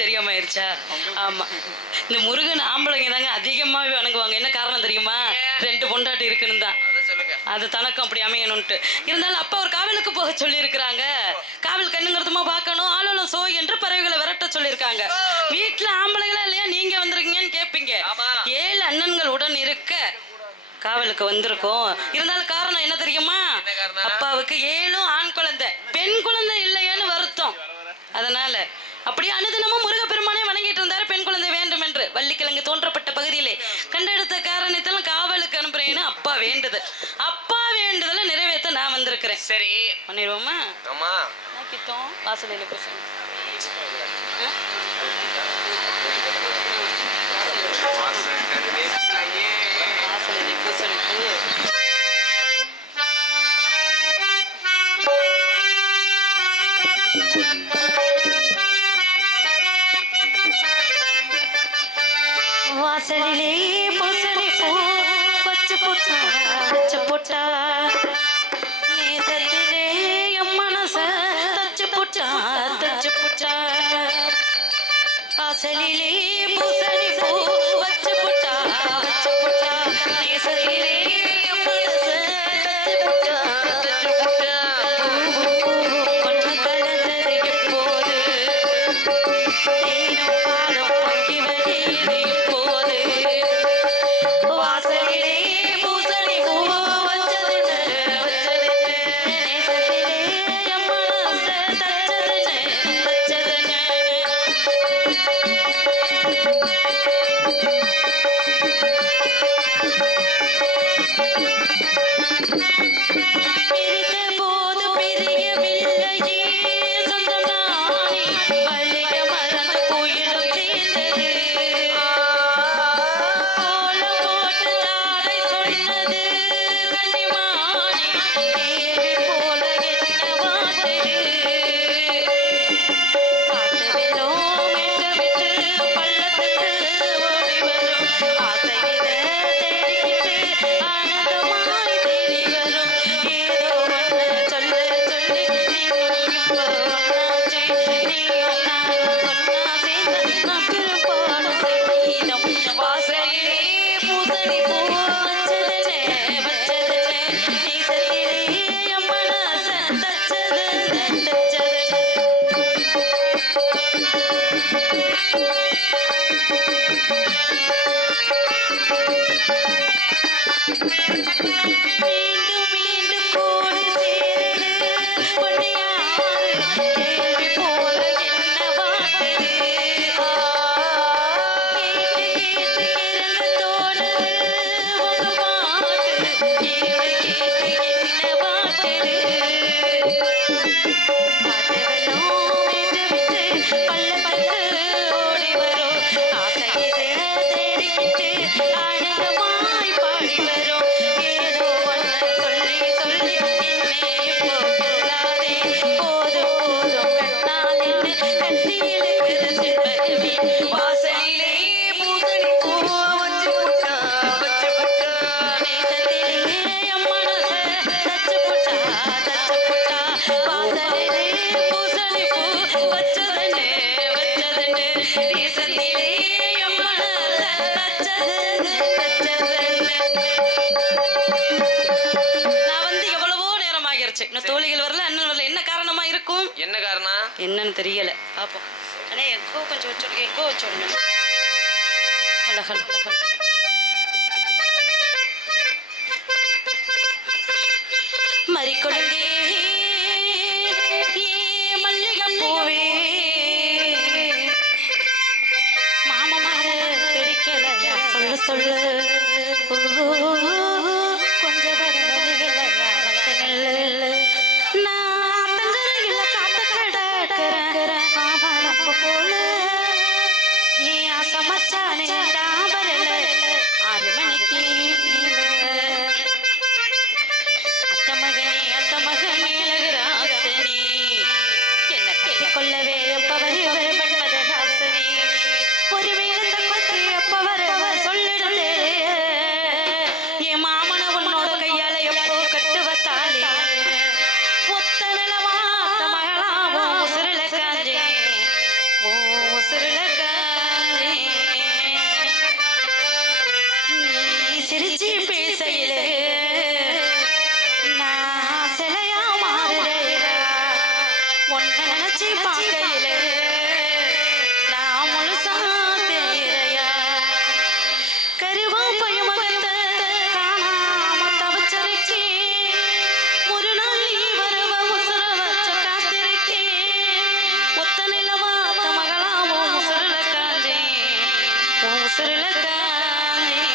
தெரியாம ஆயிருச்சா? ஆமா, இந்த முருகன் ஆம்பளைங்க தாங்க அதிகமாவே வணங்குவாங்க. என்ன காரணம் தெரியுமா? 2 பொண்டாட்டி இருக்குன்னு தான். அது தனக்கும் அப்படி அமையணும்ட்டு. இருந்தாலும் அப்பா ஒரு காவலுக்கு போக சொல்லி இருக்கிறாங்க. காவல் கண்ணுங்கிறதுமா பார்க்கணும், ஆளும் சோ என்று பறவைகளை விரட்ட சொல்லியிருக்காங்க. வீட்டுல ஆம்பளைங்களா இல்லையா நீங்க வந்திருக்கீங்கன்னு கேட்பீங்க. 7 அண்ணன்கள் உடன் இருக்க காவலுக்கு வந்திருக்கோம். இருந்தாலும் காரணம் என்ன தெரியுமா? அப்பாவுக்கு 7 ஆண் குழந்தை, பெண் குழந்தை இல்லையான்னு வருத்தம். அதனால அப்படியே அனுதினமும் முருகப்பெருமானே வணங்கிட்டு இருந்தாரு, பெண் குழந்தை வேண்டும் என்று. வள்ளிக்கிழங்கு தோன்றப்பட்ட பகுதியிலே கண்டெடுத்த காரணத்தால காவலுக்கு அனுப்புறேன்னு அப்பா வேண்டுது. அப்பா வேண்டுதல நிறைவேற்ற நான் வந்திருக்கிறேன். சரி, பண்ணிடுவோமா? ஆமா, வாசலையில பேசுங்க. வாசலிலே பூசணி பூ வச்சு போட்டா வச்சு போட்டா நேசத்திலே என் மனச தச்சு போட்டா தச்சு போட்டா வாசலிலே பூசணி பூ வச்சு போட்டா வச்சு போட்டா நேசத்திலே என் மனச தச்சு போட்டா தச்சு போட்டா கொஞ்சம் கலந்தது எப்போது தேனும் பாலும் பொங்கி வருது எப்போது வாசலிலே பூசணி பூ வச்சதுன்னு வச்சதுன்னு நேசத்திலே என் மனச தச்சதுன்னு தச்சதுன்னு பிரிந்த போது பிரியவில்லையே சொந்தம் நானே மல்லிகை மறந்து குயிலும் சேர்ந்தது கோலம் போட்டு தாரை சொன்னது கன்னிமானே தேவி போல என்ன வாட்டுது காத்து வெள்ளம் விட்டு விட்டு பள்ளத்துக்கு ஓடி வரும் ஆசையில தேடிக்கிட்டு ஆனந்தமாய் தேடி வரும் ஏதோ ஒன்று சொல்ல சொல்லி நீயும் இப்போ ஒன்னாச்சு நீயும் நானும் ஒன்னா சேர்ந்து நாட்டிலும் போடும் சங்கீதம் வாசலிலே பூசணி பூ வச்சதுன்னு வச்சதுன்னு நேசத்திலே என் மனச தச்சதுன்னு தச்சதுன்னு மீண்டும் மீண்டும் கோடி சேருது பொன்னியாறு கேள்வி போல என்ன வாட்டுது கேட்டு கேட்டு கிறங்க தோணுது உங்க பாட்டு கேள்வி கேட்டு என்ன வாட்டுது காத்து வெள்ளம் விட்டு விட்டு பள்ளத்துக்கு ஓடி வரும் ஆசையிலே தேடிக்கிட்டு ஆனந்தமாய் பாடி வரும் ஏதோ ஒன்று சொல்லி சொல்லி என்னை இப்போ கொள்ளாதே போதும் போதும் கண்ணால் என்ன கட்டி இழுக்கிற செல்வமே வாசலிலே பூசணி பூ வச்சு புட்டா வச்சு புட்டா நேசத்திலே என் மனச தச்சு புட்டா தச்சு புட்டா வாசலிலே பூசணி பூ வச்சதுன்னு வச்சதுன்னு நேசத்திலே என் மனச தச்சதுன்னு தச்சதுன்னு நான் வந்து எவ்வளவோ நேரம் ஆகிருச்சு இன்னும் தோழிகள் வரல அண்ணன் வரல என்ன காரணமா இருக்கும் என்ன காரணம்? என்னன்னு தெரியல பாப்போம் அண்ணே எக்கோ கொஞ்சம் வச்சுடுங்க எக்கோ வச்சுடுங்க ஹலோ ஹலோ ஹலோ மறிக்கொழுந்தே ஏ மல்லிகை பூவே மாமமார பிடிக்கலையா சொல்லு சொல்லு கொஞ்சம் வரலையா வந்து நில்லு நான் தங்கரையில் காத்து கிடக்கிறேன் மாமழப்பு போல ஏன் ஆசை மச்சானே நான் வரல 6 மணிக்கு அத்த மகனே அழகுராசனே என்ன கட்டிக்கொள்ளவே எப்ப வருவே மன்மதராசனே ஒரு வேளை கொத்து எப்ப வருவ சொல்லிடுதே என் மாமன உன்னோட கையால எப்போ கட்டுவத்தாலே ஒத்த நிலவாத்த மகளாவும் உசுருல காஞ்சே ஓ உசுருல காஞ்சே நீ சிரிச்சு பேசையிலே நான் சிலையா மாறுறேயா உன்னை நினைச்சு பார்க்கையிலே நான் முழுசா தேயிறையா கருவாப்பைய மகத்தை காணாம தவச்சிருக்கேன் ஒரு நாள் நீ வருவ உசுர வச்ச காத்திருக்கேன் ஒத்த நிலவாத்த மகளாவும் உசுருல காஞ்சேன் உசுருல காஞ்சேன்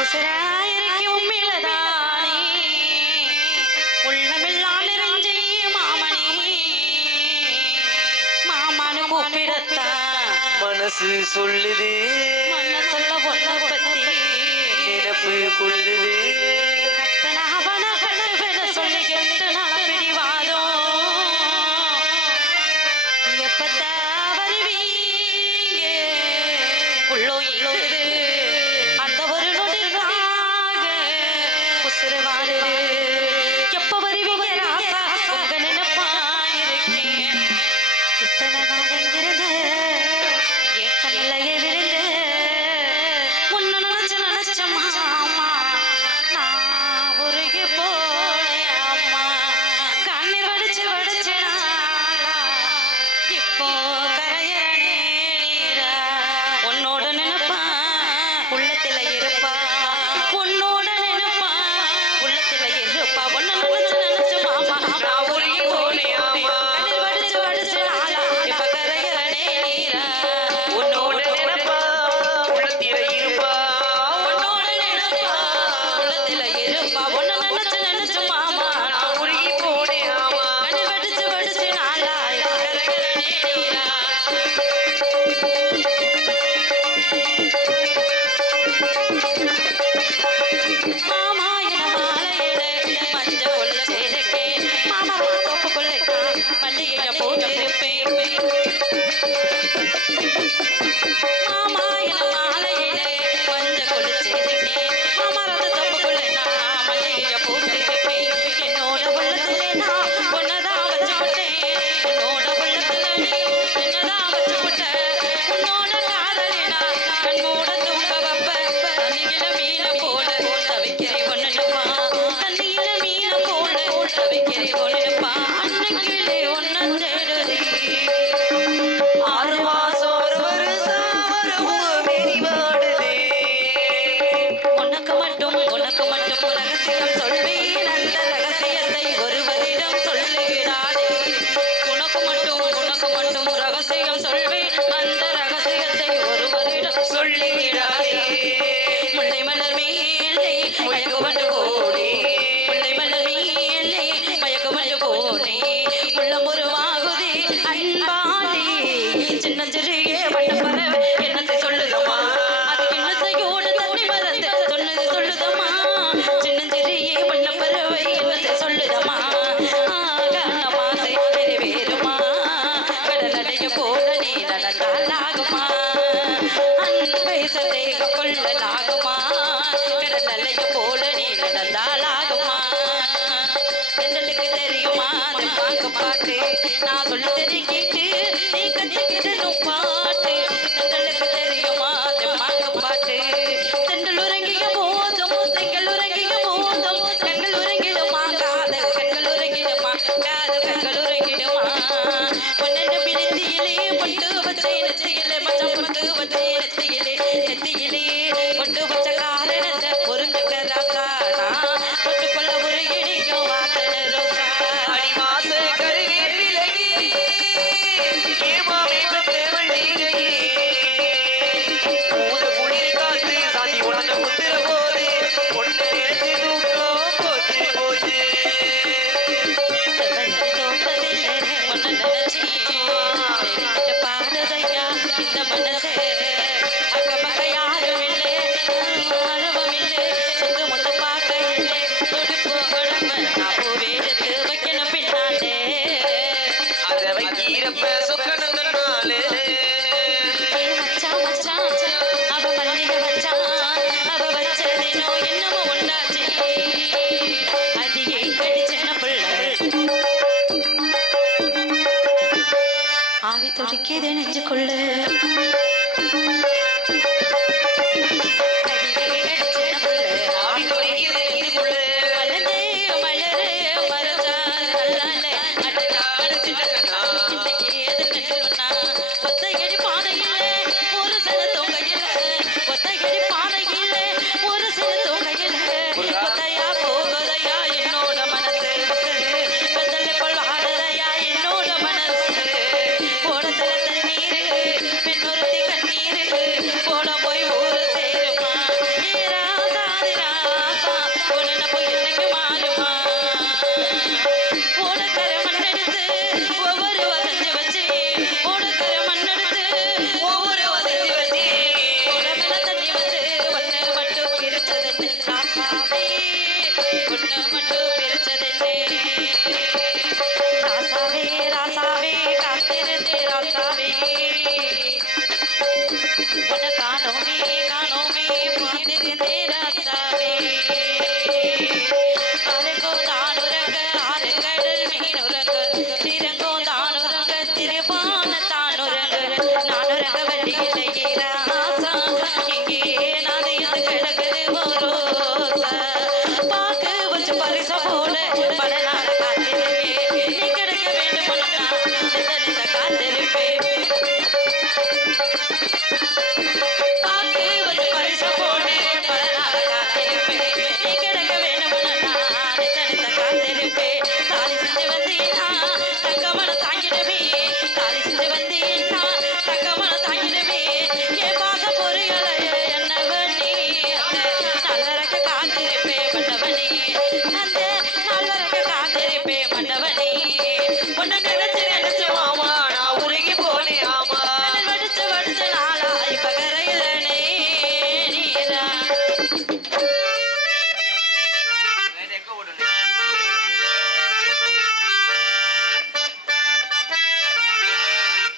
உசுராயிருக்கு உண்மையிலதானே உள்ளமெல்லாம் நிறைஞ்சே மாமனே மாமனு கூப்பிடத்தான் மனசு சொல்லுது மன்ன சொல்ல ஒன்ன பத்தி நினப்பு கொள்ளுது கட்டணவன கட்டுவன சொல்லி கெட்டு நல பிடிவாதம் எப்பத்தா வருவீங்க உள்ளோ இருக்குது அந்த ஒரு நொடிக்காக உசுறு வாழுது எப்ப வருவீங்க ராசா உங்க நினைப்பா இருக்கேன் இத்தனை நாள் எங்கிருந்து என் கண்ணிலையே விழுந்து உன்னை நினைச்ச மாமா நான் உருகி போனேன் அம்மா கண்ணீர் வடிச்சு நாளா இப்போ கரையறனே நீரா உன்னோட நினைப்பா உள்ளத்துல இருப்பா உன்னோட நினைப்பா உள்ளத்துல இருப்பா உன்னை நினைச்சு மாமா நான் உருகி போனேன் அம்மா கண்ணீர் வடிச்சு நாளா இப்போ கரையறனே நீரா உன்னோட நினைப்பா உள்ளத்தில இருப்பா உன்னோட நினைப்பா உள்ளத்துல இருப்பா உன்னை நினைச்சு மாமா நான் உருகி போனேன் ஆமா கண்ணீர் வடிச்சு நாளா இப்போ கரையறனே நீரா மாமா என மாலையிட மஞ்ச கொள்ள சேர்க்கேன் மாமா தோப்பு கொள்ளைக்கா மல்லிகைய போட்டிருப்பேன் மாமா என மாலையிட மஞ்ச கொள்ள சேர்க்கேன் மாமா ரத தோப்பு கொள்ளை நான் மல்லிகைய போட்டிருப்பேன் என்னோட உள்ளத்துல நான் ஒன்னதான் வச்சு விட்டேன் உன்னோட உள்ளத்துல நீ என்னதான் வச்சு விட்ட உன்னோட காதலினா கண்மூட தூங்க வப்ப தண்ணியில மீன போல தவிக்கிறேன் ஒண்ணுப்பா தண்ணியில மீன போல தவிக்கிறேன் ஒண்ணுப்பா அன்னைக்கிளே ஒன்ன தேடுதே 6 மாசம் ஒரு வருஷம் வரும் மேரி வாடுதே உனக்கு மட்டும் ரகசியம் சொல்வேன் அந்த ரகசியத்தை ஒருவரிடம் சொல்லுகிறாரே உனக்கு மட்டும் ரகசியம் சொல்வேன் அந்த ரகசியத்தை ஒருவரிடம் சொல்லுகிறாரே முல்லை மலர் மேலே மயக்குவண்டு போனே முல்லை மலர் மேலே மயக்குவண்டு போனே உள்ளம் உருவாகுதே அன்பாலே சின்னஞ்சிறிய வண்ண பறவை என்னத்தை சொல்லுதம்மா அது கிண்ணத்தையோடு தண்ணி மறந்து சொன்னது சொல்லுதம்மா சின்னஞ்சிறிய வண்ண பறவை என்னத்தை சொல்லுதம்மா ஆகாசமாசை நிறைவேறுமா கடல் அடைய போல நீ நடந்தாலாகுமா அன்பை சந்தேகம் கொள்ளலாகுமா கடல் அலைய போல நீ நடந்தாலாகுமா எங்களுக்கு தெரியுமா அது வாங்க பாட்டு நான் சொல்லி தெரிஞ்சிட்டு நீ கத்திக்கிடணும் பாட்டு எங்களுக்கு தெரியுமா அது வாங்க பாட்டு தென்றல் உறங்கிய போதும் திங்கள் உறங்கிய போதும் கண்கள் உறங்கிடுமா காதல் கண்கள் உறங்கிடுமா காதல் கண்கள் உறங்கிடுமா பொன்னென்ன பிடித்தியிலே பொட்டு வச்சை நெத்தியிலே மச்சம் பொட்டு வச்சை நெத்தியிலே பொட்டு வச்ச காரணத்தை புரிஞ்சுக்க ராசா நான் பொட்டுக்குள்ள ஒரு இடிக்கும் வாசனை ரோசா அடி மாச கருவேப்பிலையே ஏமா மேகம் தேவள்ளிகையே ஊத குளிர் காத்து சாதி உனக்கு முத்திர போது பொண்ணு நினைச்சு தூக்கம் போச்சு செவ்வந்தி தோட்டத்தில் ஒன்னு நினைச்சி தெரிஞ்சிட்டு பாடுதையா இந்த மனசே அக்க பக்க யாரும் இல்லை அனுபவம் இல்லை சுத்து முத்து பார்க்க இல்லை துடுப்பு உடம்பு நான் பூவே எடுத்து வைக்கணும் பின்னாலே அத வைக்கிறப்ப சொக்கணும் தன்னாலே மச்சான் அவ மல்லிகை வச்சான் அவ வச்சதினோ என்னமோ உண்டாச்சு அடியை கடி சின்ன பிள்ளை ஆவி துடிக்குது நெஞ்சுக்குள்ள அடியை கடி சின்ன பிள்ளை ஆவி தொலைகிறது நெஞ்சுக்குள்ள மலரே மலரே மரச்சார் நல்லாலே அடடாடு சின்னக்கண்ணா இன்னைக்கு ஏது கண்ணா ஒத்தையடி பானையிலே ஒரு சில தொங்கையில ஒத்தையடி பானையிலே ஒரு சில தொங்கையில ஒத்தையா போகுதையா என்னோட மனசு பெத்தலை போல் வாடுதையா என்னோட மனசு ஓடத்துல தண்ணீர் பெண்ணொருத்தி கண்ணீர்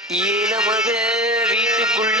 ஏல மக வீட்டுக்குள்ள